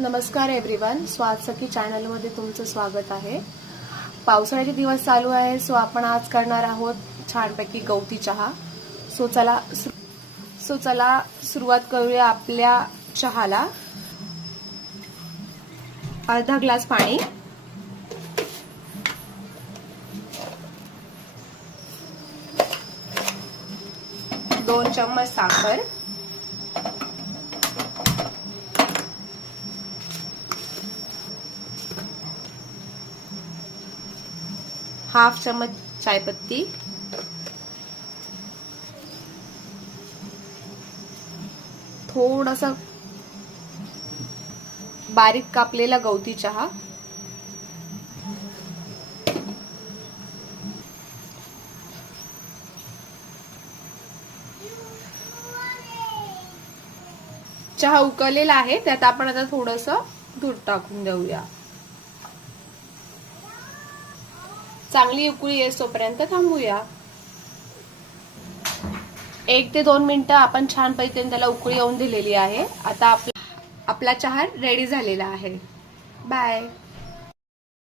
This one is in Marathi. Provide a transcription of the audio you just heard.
नमस्कार एव्हरीवन, स्वाद सखी चॅनल मध्ये तुमचं स्वागत आहे। पावसाळ्याचे दिवस चालू आहे, सो आपण आज करणार आहोत छानपैकी गवती चहा। सो चला सुरुवात करूया आपल्या चहाला। अर्धा ग्लास पाणी, दोन चम्मच साखर, हाफ चम्मच चाय पत्ती, थोडासा बारीक कापलेला गवती चहा, चहा उकळलेला आहे, त्यात आपण आता थोडंसं दूध टाकून देऊया। चांगली उकळी येईपर्यंत थांबूया। 1 ते 2 मिनिटं आपण छानपैकी त्याला उकळी येऊन दिलेली आहे। आता आपला चहा रेडी झालेला आहे। बाय।